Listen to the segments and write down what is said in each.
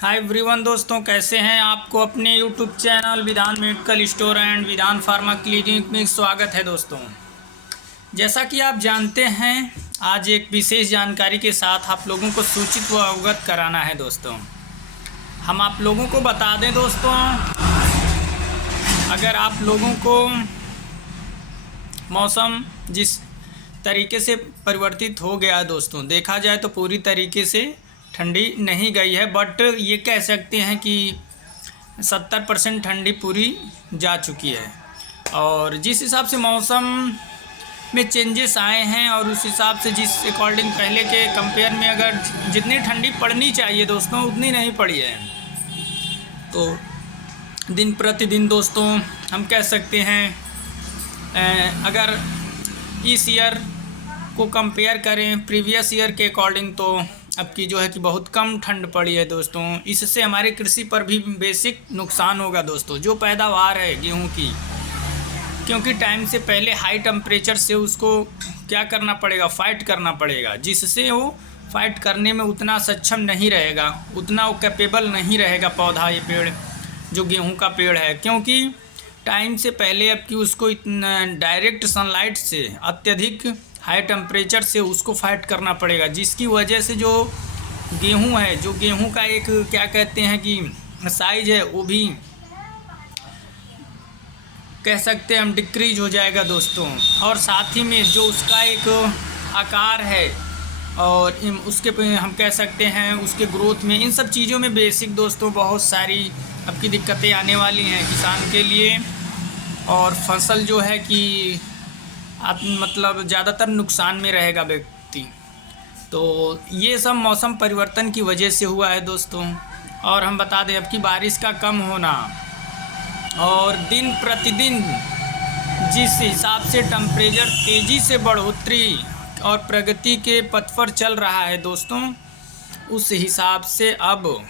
Hi everyone दोस्तों, कैसे हैं? आपको अपने यूट्यूब चैनल विधान मेडिकल स्टोर एंड विधान फार्मा क्लिनिक में स्वागत है दोस्तों। जैसा कि आप जानते हैं, आज एक विशेष जानकारी के साथ आप लोगों को सूचित व अवगत कराना है दोस्तों। हम आप लोगों को बता दें दोस्तों, अगर आप लोगों को मौसम जिस तरीके से परिवर्तित हो गया है दोस्तों, देखा जाए तो पूरी तरीके से ठंडी नहीं गई है, बट ये कह सकते हैं कि 70% ठंडी पूरी जा चुकी है। और जिस हिसाब से मौसम में चेंजेस आए हैं और उस हिसाब से जिस अकॉर्डिंग पहले के कंपेयर में अगर जितनी ठंडी पड़नी चाहिए दोस्तों उतनी नहीं पड़ी है। तो दिन प्रतिदिन दोस्तों हम कह सकते हैं, अगर इस ईयर को कंपेयर करें प्रीवियस ईयर के अकॉर्डिंग, तो अब की जो है कि बहुत कम ठंड पड़ी है दोस्तों। इससे हमारे कृषि पर भी बेसिक नुकसान होगा दोस्तों, जो पैदावार है गेहूं की, क्योंकि टाइम से पहले हाई टेम्परेचर से उसको क्या करना पड़ेगा, फाइट करना पड़ेगा, जिससे वो फाइट करने में उतना सक्षम नहीं रहेगा, उतना वो कैपेबल नहीं रहेगा पौधा, ये पेड़ जो गेहूं का पेड़ है, क्योंकि टाइम से पहले अब कि उसको इतना डायरेक्ट सनलाइट से अत्यधिक हाई टेम्परेचर से उसको फाइट करना पड़ेगा, जिसकी वजह से जो गेहूं है, जो गेहूं का एक क्या कहते हैं कि साइज है, वो भी कह सकते हैं हम डिक्रीज हो जाएगा दोस्तों। और साथ ही में जो उसका एक आकार है और उसके हम कह सकते हैं उसके ग्रोथ में, इन सब चीज़ों में बेसिक दोस्तों बहुत सारी अब की दिक्कतें आने वाली हैं किसान के लिए। और फसल जो है कि मतलब ज़्यादातर नुकसान में रहेगा व्यक्ति। तो ये सब मौसम परिवर्तन की वजह से हुआ है दोस्तों। और हम बता दें, अब की बारिश का कम होना और दिन प्रतिदिन जिस हिसाब से टेम्परेचर तेज़ी से बढ़ोतरी और प्रगति के पथ पर चल रहा है दोस्तों, उस हिसाब से अब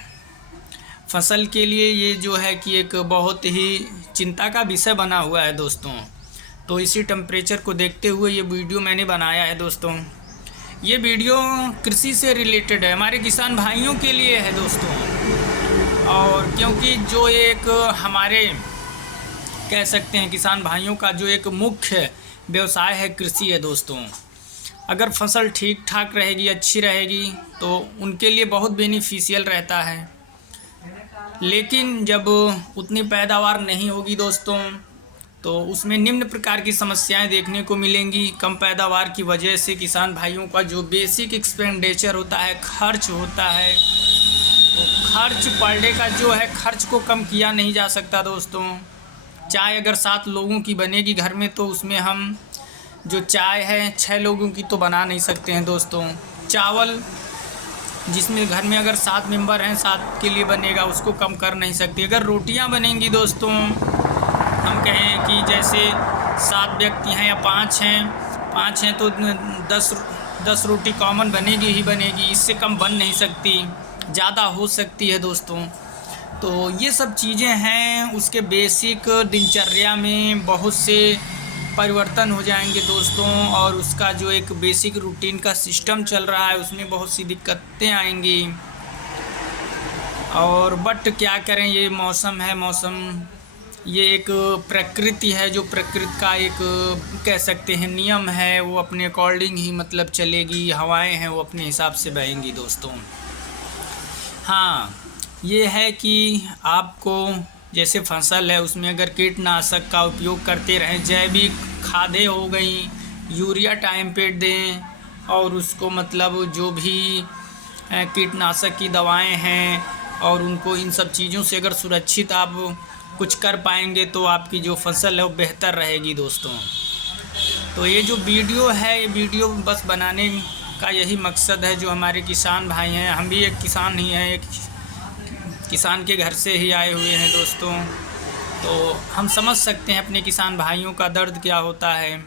फसल के लिए ये जो है कि एक बहुत ही चिंता का विषय बना हुआ है दोस्तों। तो इसी टेम्परेचर को देखते हुए ये वीडियो मैंने बनाया है दोस्तों। ये वीडियो कृषि से रिलेटेड है, हमारे किसान भाइयों के लिए है दोस्तों। और क्योंकि जो एक हमारे कह सकते हैं किसान भाइयों का जो एक मुख्य व्यवसाय है कृषि है दोस्तों। अगर फसल ठीक ठाक रहेगी, अच्छी रहेगी, तो उनके लिए बहुत बेनिफिशियल रहता है। लेकिन जब उतनी पैदावार नहीं होगी दोस्तों, तो उसमें निम्न प्रकार की समस्याएं देखने को मिलेंगी। कम पैदावार की वजह से किसान भाइयों का जो बेसिक एक्सपेंडिचर होता है, खर्च होता है, तो खर्च पर डे का जो है खर्च को कम किया नहीं जा सकता दोस्तों। चाय अगर 7 लोगों की बनेगी घर में, तो उसमें हम जो चाय है 6 लोगों की तो बना नहीं सकते हैं दोस्तों। चावल जिसमें घर में अगर 7 मेंबर हैं, 7 के लिए बनेगा, उसको कम कर नहीं सकते। अगर रोटियां बनेंगी दोस्तों, हम कहें कि जैसे 7 व्यक्ति हैं या 5 हैं तो 10 रोटी कॉमन बनेगी ही बनेगी, इससे कम बन नहीं सकती, ज़्यादा हो सकती है दोस्तों। तो ये सब चीज़ें हैं, उसके बेसिक दिनचर्या में बहुत से परिवर्तन हो जाएंगे दोस्तों। और उसका जो एक बेसिक रूटीन का सिस्टम चल रहा है उसमें बहुत सी दिक्कतें आएंगी। और बट क्या करें, ये मौसम है, मौसम ये एक प्रकृति है, जो प्रकृति का एक कह सकते हैं नियम है, वो अपने अकॉर्डिंग ही मतलब चलेगी। हवाएं हैं वो अपने हिसाब से बहेंगी दोस्तों। हाँ, ये है कि आपको जैसे फसल है उसमें अगर कीटनाशक का उपयोग करते रहें, जैविक खादें हो गई, यूरिया टाइम पे दें, और उसको मतलब जो भी कीटनाशक की दवाएं हैं, और उनको इन सब चीज़ों से अगर सुरक्षित आप कुछ कर पाएंगे तो आपकी जो फसल है वो बेहतर रहेगी दोस्तों। तो ये जो वीडियो है, ये वीडियो बस बनाने का यही मकसद है। जो हमारे किसान भाई हैं, हम भी एक किसान ही हैं, एक किसान के घर से ही आए हुए हैं दोस्तों, तो हम समझ सकते हैं अपने किसान भाइयों का दर्द क्या होता है।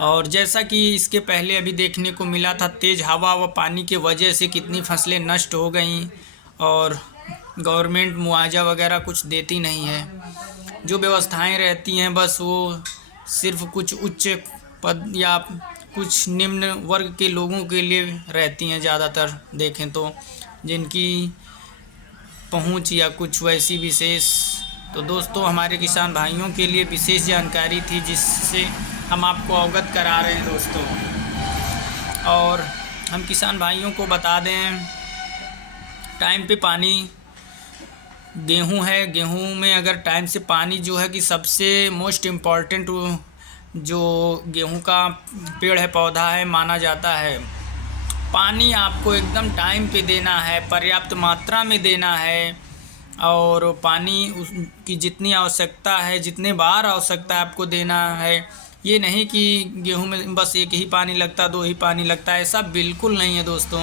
और जैसा कि इसके पहले अभी देखने को मिला था, तेज़ हवा व पानी के वजह से कितनी फसलें नष्ट हो गईं, और गवर्नमेंट मुआवजा वगैरह कुछ देती नहीं है। जो व्यवस्थाएं रहती हैं बस वो सिर्फ कुछ उच्च पद या कुछ निम्न वर्ग के लोगों के लिए रहती हैं ज़्यादातर देखें तो। जिनकी पहुंच या कुछ वैसी विशेष। तो दोस्तों हमारे किसान भाइयों के लिए विशेष जानकारी थी जिससे हम आपको अवगत करा रहे हैं दोस्तों। और हम किसान भाइयों को बता दें, टाइम पे पानी, गेहूं है, गेहूं में अगर टाइम से पानी जो है कि सबसे मोस्ट इम्पॉर्टेंट जो गेहूं का पेड़ है, पौधा है, माना जाता है। पानी आपको एकदम टाइम पे देना है, पर्याप्त मात्रा में देना है। और पानी उसकी जितनी आवश्यकता है, जितने बार आवश्यकता है आपको देना है। ये नहीं कि गेहूं में बस एक ही पानी लगता, दो ही पानी लगता है, ऐसा बिल्कुल नहीं है दोस्तों।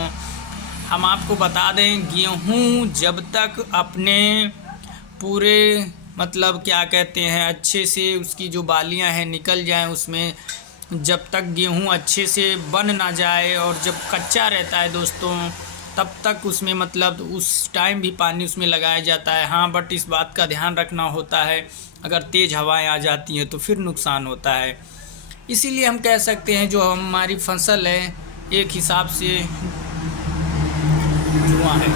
हम आपको बता दें, गेहूं जब तक अपने पूरे मतलब क्या कहते हैं अच्छे से उसकी जो बालियां हैं निकल जाएं उसमें, जब तक गेहूं अच्छे से बन ना जाए और जब कच्चा रहता है दोस्तों, तब तक उसमें मतलब उस टाइम भी पानी उसमें लगाया जाता है। हाँ, बट इस बात का ध्यान रखना होता है, अगर तेज़ हवाएं आ जाती हैं तो फिर नुकसान होता है। इसीलिए हम कह सकते हैं जो हमारी फसल है एक हिसाब से धुआं है।